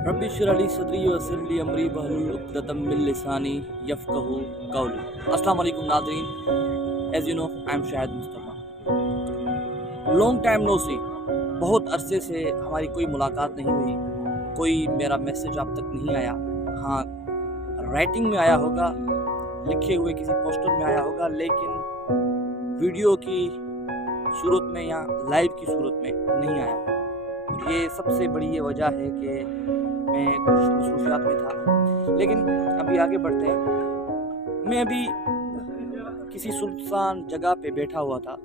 Rabbi इश्रह ली सदरी वयस्सिर ली अमरी वहलुल उक़दतम मिन लिसानी यफ़क़हू क़ौली। अस्सलाम वालेकुम नाज़रीन, as you know I am Shahid Mustafa. Long time no see, बहुत अरसे से हमारी कोई मुलाकात नहीं हुई, कोई मेरा मैसेज आप तक नहीं आया। हाँ, राइटिंग में आया होगा, लिखे हुए किसी पोस्टर में आया होगा, लेकिन वीडियो की सूरत में या लाइव की सूरत में नहीं आया। ये सबसे बड़ी ये वजह है कि मैं कुछ मसरूफियात में था। लेकिन अभी आगे बढ़ते हैं। मैं अभी किसी सुनसान जगह पे बैठा हुआ था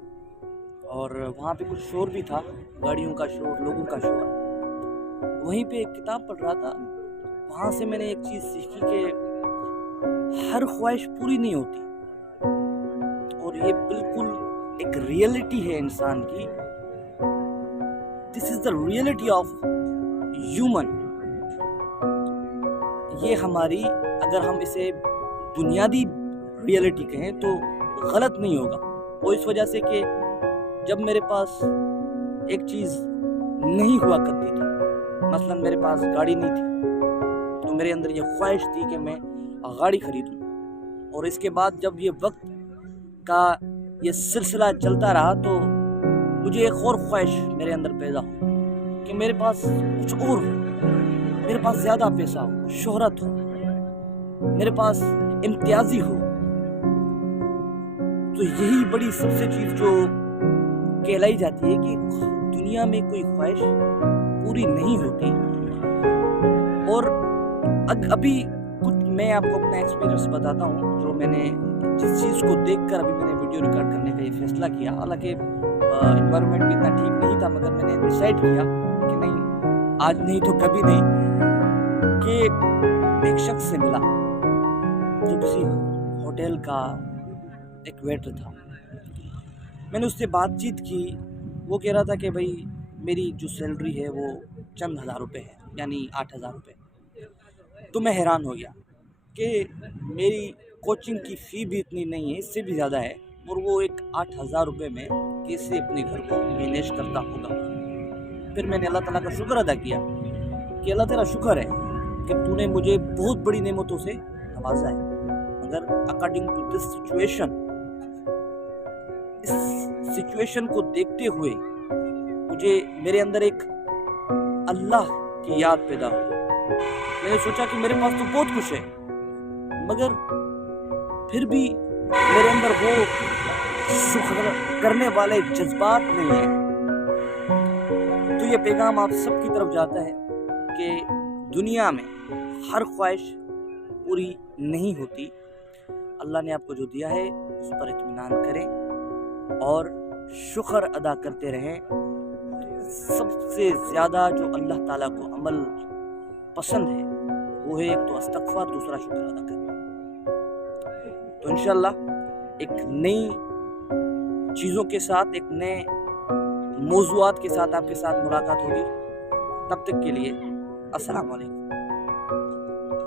और वहाँ पे कुछ शोर भी था, गाड़ियों का शोर, लोगों का शोर। वहीं पे एक किताब पढ़ रहा था। वहाँ से मैंने एक चीज़ सीखी कि हर ख्वाहिश पूरी नहीं होती, और ये बिल्कुल एक रियलिटी है इंसान की। This is the reality of human. ये हमारी, अगर हम इसे बुनियादी रियलिटी कहें तो गलत नहीं होगा। वो इस वजह से कि जब मेरे पास एक चीज़ नहीं हुआ करती थी, मसलन मेरे पास गाड़ी नहीं थी, तो मेरे अंदर ये ख्वाहिश थी कि मैं गाड़ी खरीदूं। और इसके बाद जब ये वक्त का ये सिलसिला चलता रहा तो मुझे एक और ख्वाहिश मेरे अंदर पैदा हो कि मेरे पास कुछ और हो, मेरे पास ज़्यादा पैसा हो, शोहरत हो, मेरे पास इम्तियाजी हो। तो यही बड़ी सबसे चीज़ जो कहलाई जाती है कि दुनिया में कोई ख्वाहिश पूरी नहीं होती। और अभी कुछ मैं आपको अपना एक्सपीरियंस बताता हूँ, जो मैंने जिस चीज़ को देखकर अभी मैंने वीडियो रिकॉर्ड करने का ये फैसला किया। हालांकि एनवायरनमेंट भी इतना ठीक नहीं था, मगर मैंने डिसाइड किया कि नहीं, आज नहीं तो कभी नहीं, कि एक शख्स से मिला जो किसी होटल का एक वेटर था। मैंने उससे बातचीत की। वो कह रहा था कि भाई मेरी जो सैलरी है वो चंद हज़ार रुपये है, यानी 8,000 रुपये। तो मैं हैरान हो गया कि मेरी कोचिंग की फ़ी भी इतनी नहीं है, इससे भी ज़्यादा है, और वो एक 8,000 रुपये में कैसे अपने घर को मैनेज करता होगा। फिर मैंने अल्लाह ताला का शुक्र अदा किया कि अल्लाह तेरा शुक्र है कि तूने मुझे बहुत बड़ी नेमतों से नवाजा है, मगर अकॉर्डिंग टू दिस सिचुएशन, इस सिचुएशन को देखते हुए मुझे मेरे अंदर एक अल्लाह की याद पैदा हुई। मैंने सोचा कि मेरे पास तो बहुत कुछ है, मगर फिर भी मेरे अंदर वो शुक्र करने वाले जज्बात नहीं है। तो ये पैगाम आप सबकी तरफ जाता है कि दुनिया में हर ख्वाहिश पूरी नहीं होती। अल्लाह ने आपको जो दिया है उस पर इत्मीनान करें और शुक्र अदा करते रहें। सबसे ज़्यादा जो अल्लाह ताला को अमल पसंद है वो है एक तो इस्तग़फ़ार, दूसरा शुक्र अदा करना। तो इंशाअल्लाह एक नई चीज़ों के साथ, एक नए मौज़ूआत के साथ आपके साथ मुलाकात होगी। तब तक के लिए अस्सलाम वालेकुम।